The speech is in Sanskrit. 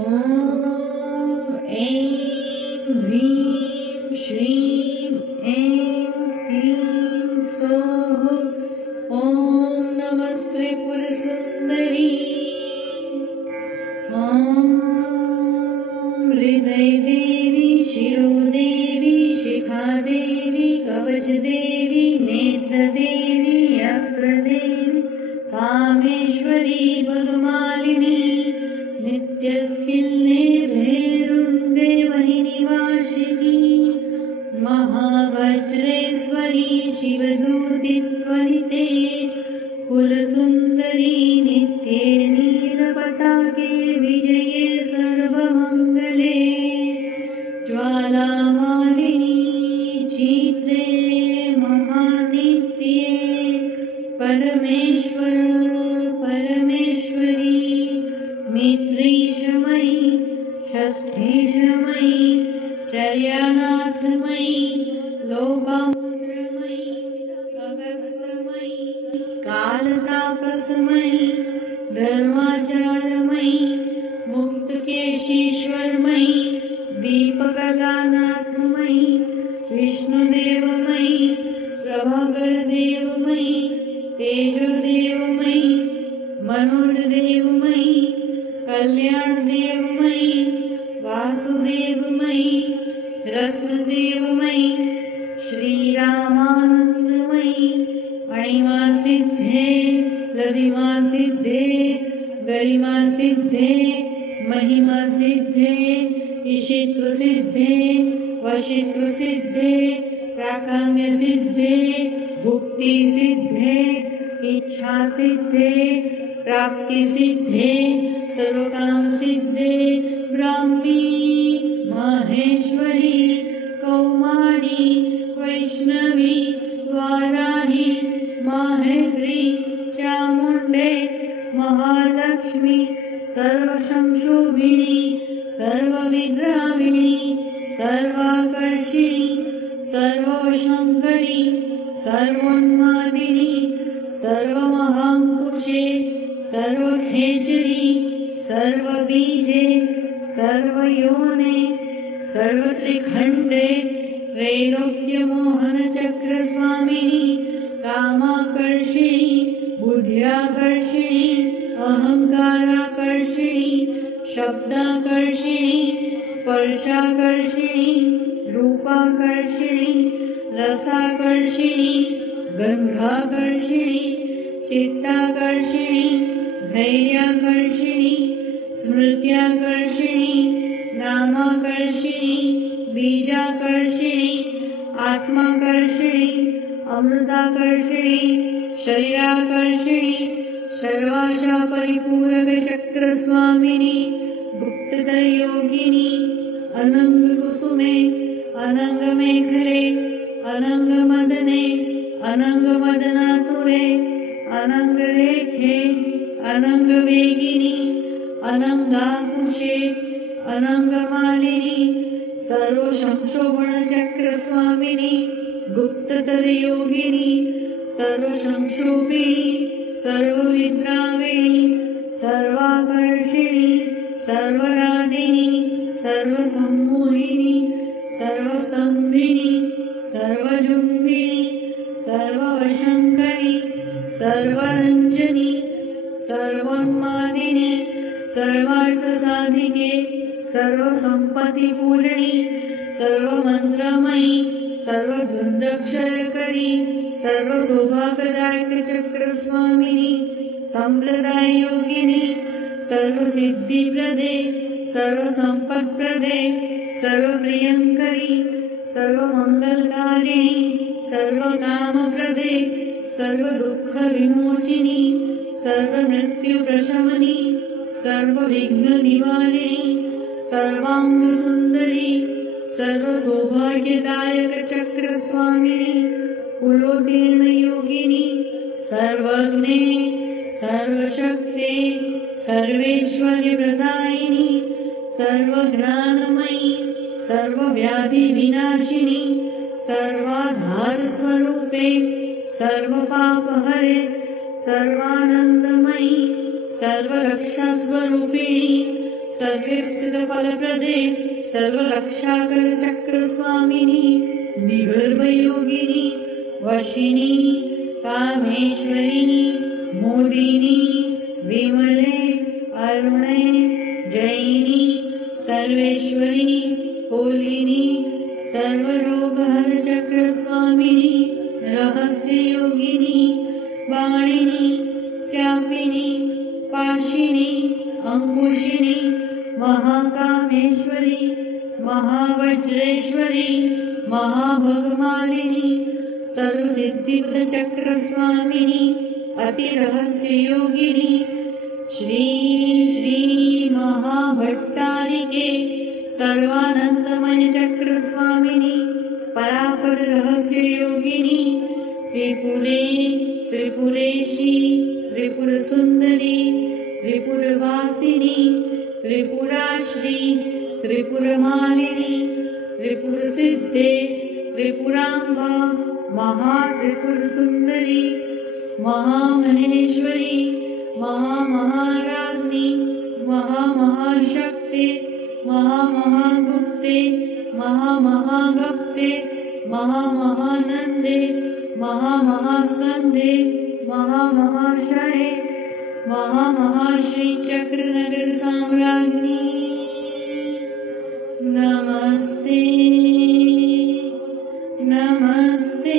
ॐ ऐं ह्रीं श्रीं ऐं क्लीं सौः ॐ नमस्ते पुरसुन्दरी ॐ हृदयदेवी शिरोदेवी शिखादेवी कवचदेवी नेत्रदेवी अस्त्रदेवी कामेश्वरी भगमालिनी नित्यखिल्ले भैरुण्डे वहिनिवासिनी महावज्रेश्वरी शिवदूतित्वरिते कुलसुन्दरी नित्ये नीलपताके विजये सर्वमङ्गले ज्वालामालिनी चित्रे महानित्ये परमेश्वर परमेश्वरी मित्रीशमयी षष्ठीशमयी चर्यानाथमयी लोकामृतमयी अगस्तमयी कालतापसमयी धर्माचारमयी मुक्तकेशीश्वरमयी दीपकलानाथमयी विष्णुदेवमयी प्रभाकरदेवमयी तेजोदेवमयी मनोजदेवमयी कल्याणदेवमयी वासुदेवमयी रत्नदेवमयी श्रीरामानन्दमयी अणिमासिद्धे लदिमासिद्धे गरिमासिद्धे महिमासिद्धे ईशित्वसिद्धे वशित्वसिद्धे प्राकाम्यसिद्धे भुक्तिसिद्धे इच्छासिद्धे प्राप्तिसिद्धे सर्वकामसिद्धे ब्राह्मी माहेश्वरी कौमारी वैष्णवी वाराही माहेन्द्री चामुण्डे महालक्ष्मी सर्वसंशोभिनी सर्वविद्राविणी सर्वाकर्षिणी सर्वशङ्करी सर्वोन्मादिनी सर्वमहाङ्कुशे सर्वखेचरी सर्वबीजे सर्वयोने सर्वत्रिखण्डे त्रैलोक्यमोहनचक्रस्वामिनी कामाकर्षिणी बुद्ध्याकर्षिणी अहङ्काराकर्षिणी शब्दाकर्षिणी स्पर्शाकर्षिणी रूपाकर्षिणी रसाकर्षिणी गन्धाकर्षिणी चित्ताकर्षिणी धैर्याकर्षिणी स्मृत्याकर्षिणी नामाकर्षिणी बीजाकर्षिणी आत्माकर्षिणी अमृताकर्षिणी शरीराकर्षिणी सर्वाशा परिपूरकचक्रस्वामिनी गुप्ततरयोगिनी अनङ्गकुसुमे अनङ्गमेखले अनङ्गमदने अनङ्गमदनातुरे अनङ्गरेखे अनङ्गवेगिनी अनङ्गाकुशे अनङ्गमालिनी सर्वसंशोभनचक्रस्वामिनी गुप्ततरयोगिनी सर्वसंक्षोभिणी सर्वविद्राविणी सर्वाकर्षिणी सर्वराधिनी सर्वसम्मोहिनी सर्वस्तम्भिनी सर्वजुम्बिनी सर्ववशङ्करी सर्वरञ्जनी सर्वोन्मादिनी सर्वार्थसाधिके सर्वसम्पत्तिपूर्णी सर्वमन्त्रमयी सर्वधुन्दक्षरकरी सर्वसौभाग्यदायकचक्रस्वामिनी सम्प्रदाययोगिनी सर्वसिद्धिप्रदे सर्वसम्पत्प्रदे सर्वप्रियङ्करी सर्वमङ्गलकारिणी सर्वकामप्रदे सर्वदुःखविमोचिनी सर्वमृत्युप्रशमनी सर्वविघ्ननिवारिणी सर्वाङ्गसुन्दरी सर्वसौभाग्यदायकचक्रस्वामिनी कुलोत्तीर्णयोगिनी सर्वज्ञे सर्वशक्ते सर्वेश्वर्यप्रदायिनी सर्वज्ञानमयी सर्वव्याधिविनाशिनी सर्वाधारस्वरूपे सर्वपापहरे सर्वानन्दमयी सर्वरक्षास्वरूपिणी सर्वेप्सितफलप्रदे सर्वरक्षाकरचक्रस्वामिनि निगर्भयोगिनि वशिनि कामेश्वरी मोदिनि विमले अरुणे जयिनि सर्वेश्वरी होलिनि सर्वरोगहरचक्रस्वामिनि रहस्ययोगिनि वाणिनि चापिनि पाशिनि अंकुशिनि महाकामेश्वरी महावज्रेश्वरी महाभगमालिनी सर्वसिद्धिप्रदचक्रस्वामिनि अतिरहस्ययोगिनि श्री श्री महाभट्टारिके सर्वानंदमय चक्रस्वामिनि परापररहस्ययोगिनि त्रिपुरे त्रिपुरेशी त्रिपुरसुंदरी त्रिपुरवासिनी त्रिपुराश्री त्रिपुरमालिनी त्रिपुरसिद्धे त्रिपुरांबा महात्रिपुरसुंदरी महामहेश्वरी महामहाराज्ञी महामहाशक्ति महामहागुप्ते महामहागप्ते महामहानंदे महामहास्कंदे महामहाशये महामहाश्री चक्रनगर साम्राज्ञी नमस्ते नमस्ते।